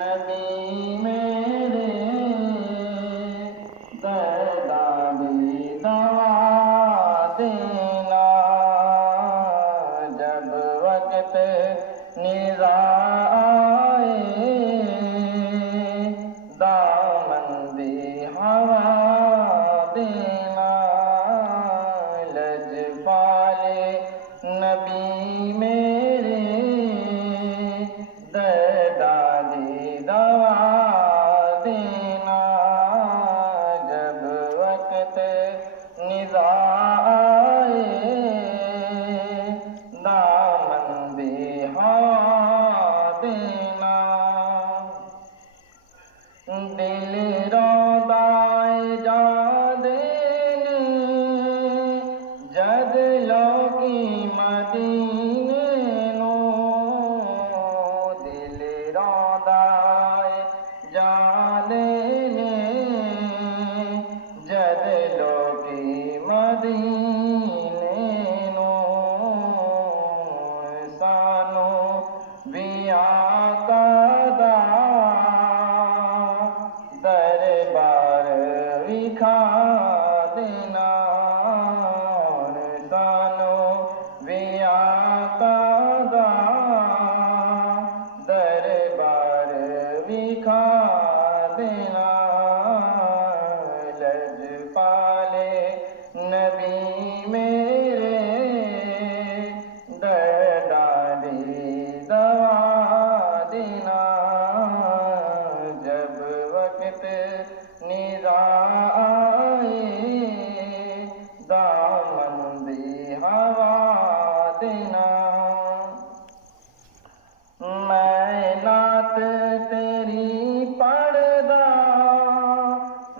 नबी मेरे दर्दारी दवा देना, जब वक्त निज़ा आए दामंदी हवा देना। लजपाले नबी मेरे दर्दारी दवा देना, जब वक्त निज़ा आए दामंदी हवा देना। दिल रोदाए जा देने जद लोगी मदीने नो, दिल रोदाए जा देने जद लोगी मदीने नो। सानो बिया कदा दरबार विखा देना, सानो बिया कदा दरबार विखा देना। लजपाले नबी मेरे दर्दारी दवा देना, जब वक्त निज़ा आए दामंदी हवा देना। मैं नात तेरी पढ़दा,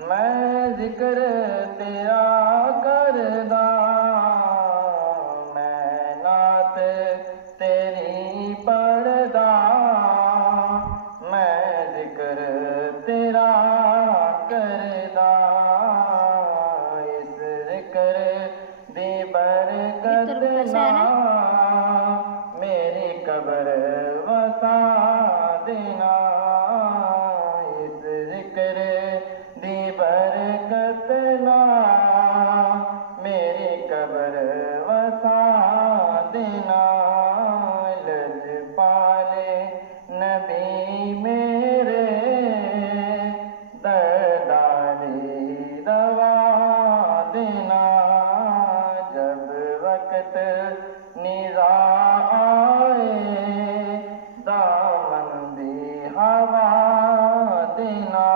मैं जिक्र तेरा करदा, मैं नात तेरी पढ़दा, मैं जिक्र तेरा करदा। इस जिक्र दी बरकत नाल मेरी कब्र वसा देना। इस जिक्र दी बरकत नाल मेरी कब्र वसा देना। लजपाले नबी मेरे दर्दारी दवा देना, जब वक्त निज़ा आए दामंदी हवा देना।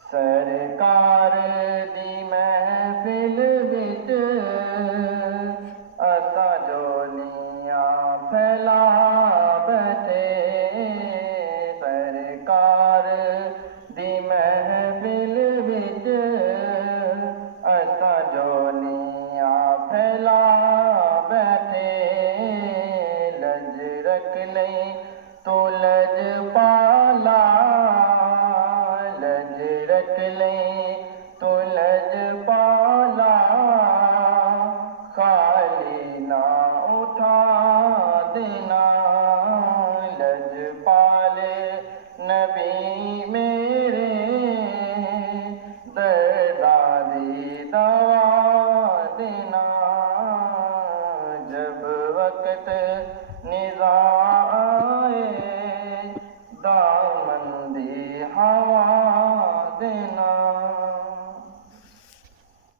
सरकार दी महफिल विच असा जोलियां फैला बैठे, सरकार दी महफिल विच असा जोलियां फैला बैठे। लज रख लई तो लज पाला, लज रख लई